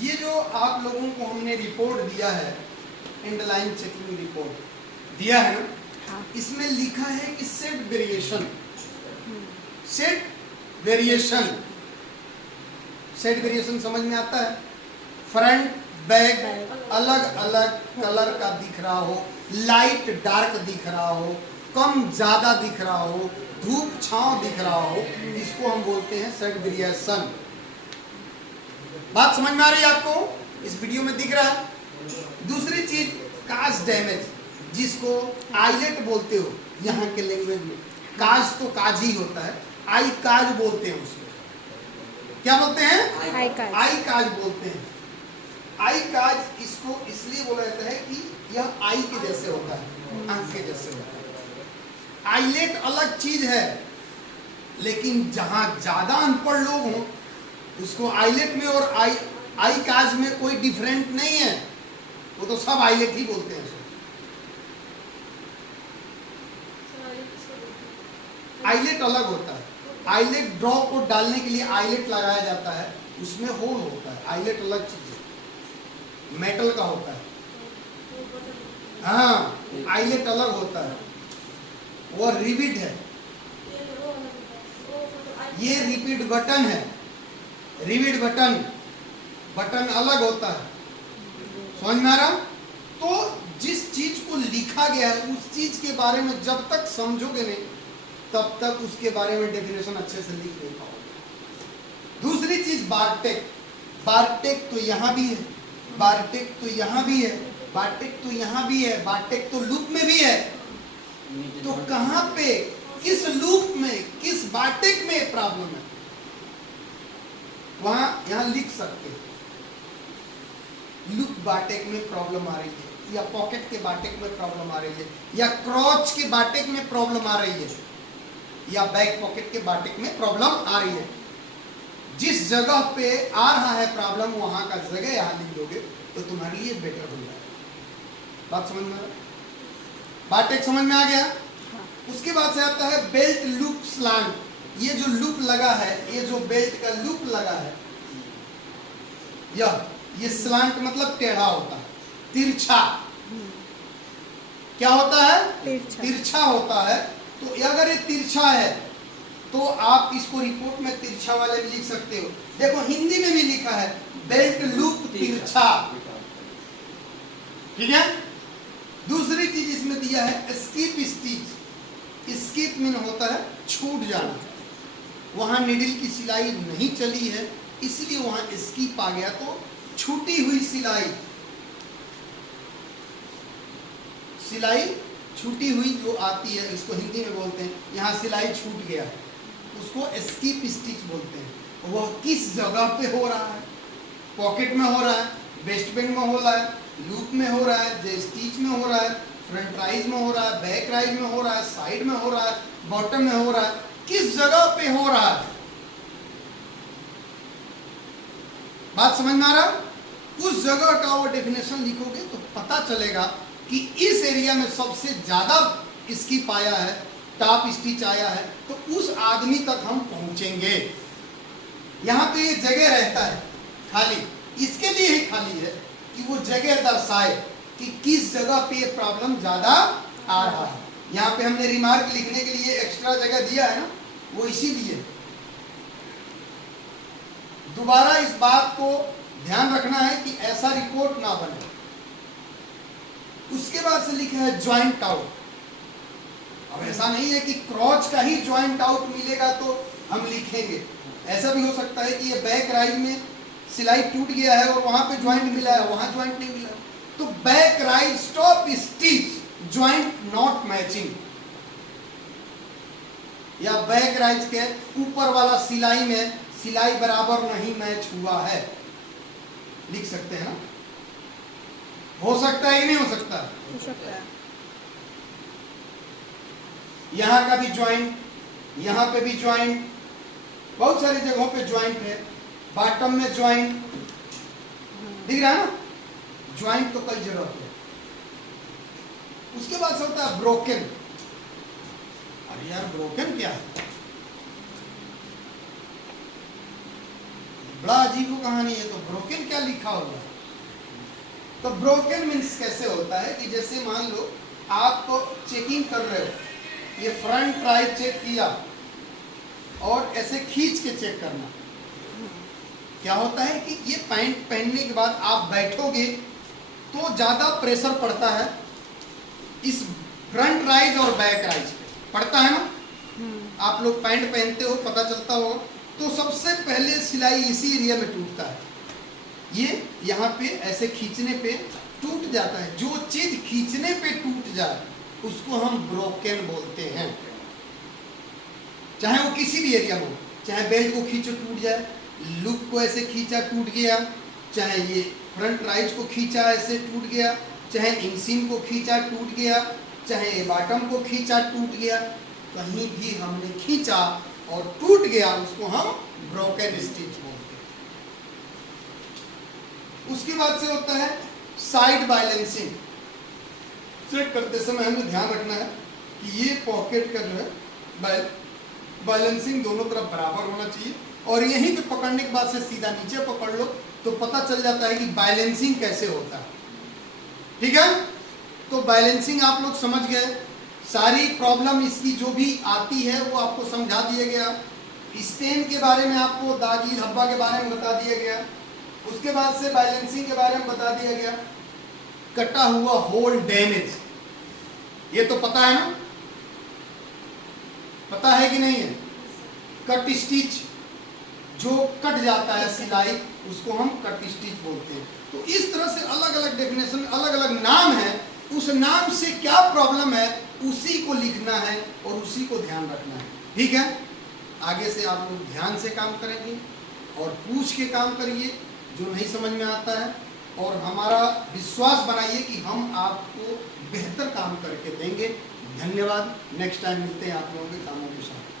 ये जो आप लोगों को हमने रिपोर्ट दिया है, एंडलाइन चेकिंग रिपोर्ट दिया है ना, हाँ। इसमें लिखा है कि set variation, set variation, set variation समझ में आता है? फ्रंट बैक अलग अलग कलर का दिख रहा हो, लाइट डार्क दिख रहा हो, कम ज्यादा दिख रहा हो, धूप छांव दिख रहा हो, इसको हम बोलते हैं सेट वेरिएशन। बात समझ में आ रही है आपको? इस वीडियो में दिख रहा है। दूसरी चीज काज डैमेज, जिसको आईलेट बोलते हो यहाँ के लैंग्वेज में। काज तो काज ही होता है, आई काज बोलते हैं उसको। क्या बोलते हैं? आई काज। आई काज बोलते हैं। आई काज इसको इसलिए बोला जाता है कि यह आई के जैसे होता है, आंख के जैसे होता है। आईलेट अलग चीज है, लेकिन जहां ज्यादा अनपढ़ लोग हों उसको आईलेट में और आई काज में कोई डिफरेंट नहीं है, वो तो सब आईलेट ही बोलते हैं। आईलेट अलग होता है। आईलेट ड्रॉप को डालने के लिए आईलेट लगाया जाता है, उसमें होल होता है। आईलेट अलग चीज है, मेटल का होता है। हाँ, आईलेट अलग होता है, वो रिविट है। ये रिपीट बटन है, रिविट बटन, बटन अलग होता है। समझ में आ रहा? तो जिस चीज को लिखा गया है उस चीज के बारे में जब तक समझोगे नहीं तब तक उसके बारे में डेफिनेशन अच्छे से लिख नहीं पाओगे। दूसरी चीज बारटेक, बारटेक तो यहां भी है, बारटेक तो यहां भी है, बारटेक तो यहां भी है, बारटेक तो लूप में भी है। तो कहां पे, किस लूप में, किस बारटेक में प्रॉब्लम है, वहां यहां लिख सकते हैं। लूप बारटेक में प्रॉब्लम आ रही है, या पॉकेट के बारटेक में प्रॉब्लम आ रही है, या क्रॉच के बारटेक में प्रॉब्लम आ रही है, या बैक पॉकेट के बारटेक में प्रॉब्लम आ रही है। जिस जगह पे आ रहा है प्रॉब्लम, वहां का जगह यहां लिख दोगे तो तुम्हारे लिए बेटर हो जाएगा। बात समझ में आ रहा? बारटेक समझ में आ गया? उसके बाद से आता है बेल्ट लूप स्लांट। ये जो लूप लगा है, ये जो बेल्ट का लूप लगा है, ये स्लांट मतलब टेढ़ा होता है, तिरछा। क्या होता है? तिरछा होता है। तो अगर ये तिरछा है तो आप इसको रिपोर्ट में तिरछा वाले भी लिख सकते हो। देखो हिंदी में भी लिखा है बेल्ट लूप तिरछा, ठीक है। दूसरी चीज इसमें दिया है स्किप स्टिच। स्किप मीन होता है छूट जाना, वहां निडल की सिलाई नहीं चली है इसलिए वहां स्किप आ गया, तो छूटी हुई सिलाई, सिलाई छूटी हुई जो आती है इसको हिंदी में बोलते हैं, यहाँ सिलाई छूट गया है, उसको स्किप स्टिच बोलते हैं। वह किस जगह पे हो रहा है? पॉकेट में हो रहा है, वेस्ट बैंड में हो रहा है, लूप में हो रहा है, जे स्टिच में हो रहा है, फ्रंट राइज में हो रहा है, बैक राइज में हो रहा है, साइड में हो रहा है, बॉटम में हो रहा है, किस जगह पे हो रहा है? बात समझ में आ रहा? उस जगह का वो डेफिनेशन लिखोगे तो पता चलेगा कि इस एरिया में सबसे ज्यादा स्किप आया है, टॉप स्टिच आया है, तो उस आदमी तक हम पहुंचेंगे। यहां पे ये जगह रहता है खाली, इसके लिए ही खाली है कि वो जगह दर्शाए कि किस जगह पे ये प्रॉब्लम ज्यादा आ रहा है। यहाँ पे हमने रिमार्क लिखने के लिए एक्स्ट्रा जगह दिया है ना, वो इसीलिए। दोबारा इस बात को ध्यान रखना है कि ऐसा रिपोर्ट ना बने। उसके बाद से लिखा है ज्वाइंट आउट। अब ऐसा नहीं है कि क्रॉच का ही ज्वाइंट आउट मिलेगा तो हम लिखेंगे। ऐसा भी हो सकता है कि ये बैक राइज में सिलाई टूट गया है और वहां पे ज्वाइंट मिला है, वहां ज्वाइंट नहीं मिला, तो back rise stop stitch joint not matching, या बैक राइज के ऊपर वाला सिलाई में सिलाई बराबर नहीं मैच हुआ है, लिख सकते हैं ना। हो सकता है कि नहीं हो सकता? हो सकता है। यहां का भी ज्वाइंट, यहां पे भी ज्वाइंट, बहुत सारी जगहों पे ज्वाइंट है। बॉटम में ज्वाइंट दिख रहा है ना, ज्वाइंट तो कई जगह पे। उसके बाद से होता है ब्रोकन। अरे यार ब्रोकन क्या है? बड़ा अजीब कहानी है। तो ब्रोकन क्या लिखा लिखा हुआ है। तो ब्रोकन मीन्स कैसे होता है कि जैसे मान लो आप चेकिंग कर रहे हो, ये फ्रंट ट्राई चेक किया और ऐसे खींच के चेक करना, क्या होता है कि ये पैंट पहनने के बाद आप बैठोगे तो ज़्यादा प्रेशर पड़ता है इस फ्रंट राइज और बैक राइज पे, पड़ता है ना। आप लोग पैंट पहनते हो, पता चलता हो, तो सबसे पहले सिलाई इसी एरिया में टूटता है। ये यहाँ पे ऐसे खींचने पे टूट जाता है। जो चीज खींचने पे टूट जाए उसको हम ब्रोकन बोलते हैं, चाहे वो किसी भी एरिया में हो। चाहे बेल्ट को खींचो टूट जाए, लुक को ऐसे खींचा टूट गया, चाहे ये फ्रंट राइज को खींचा ऐसे टूट गया, चाहे इंसिन को खींचा टूट गया, चाहे बॉटम को खींचा टूट गया, कहीं भी हमने खींचा और टूट गया उसको हम ब्रोकन स्टिच बोलते हैं। उसके बाद से होता है साइड बैलेंसिंग। चेक करते समय हमें ध्यान रखना है कि ये पॉकेट का जो है बैलेंसिंग दोनों तरफ बराबर होना चाहिए, और यहीं पे पकड़ने के बाद से सीधा नीचे पकड़ लो तो पता चल जाता है कि बैलेंसिंग कैसे होता है। ठीक है, तो बैलेंसिंग आप लोग समझ गए। सारी प्रॉब्लम इसकी जो भी आती है वो आपको समझा दिया गया। स्टेन के बारे में आपको, दागी धब्बा के बारे में बता दिया गया। उसके बाद से बैलेंसिंग के बारे में बता दिया गया। कटा हुआ होल डैमेज, ये तो पता है ना, पता है कि नहीं है। कट स्टिच, जो कट जाता है सिलाई, उसको हम कट स्टिच बोलते हैं। तो इस तरह से अलग अलग डेफिनेशन, अलग अलग नाम है, उस नाम से क्या प्रॉब्लम है उसी को लिखना है और उसी को ध्यान रखना है। ठीक है, आगे से आप लोग ध्यान से काम करेंगे और पूछ के काम करिए जो नहीं समझ में आता है, और हमारा विश्वास बनाइए कि हम आपको बेहतर काम करके देंगे। धन्यवाद। नेक्स्ट टाइम मिलते हैं आप लोगों के कामों के साथ।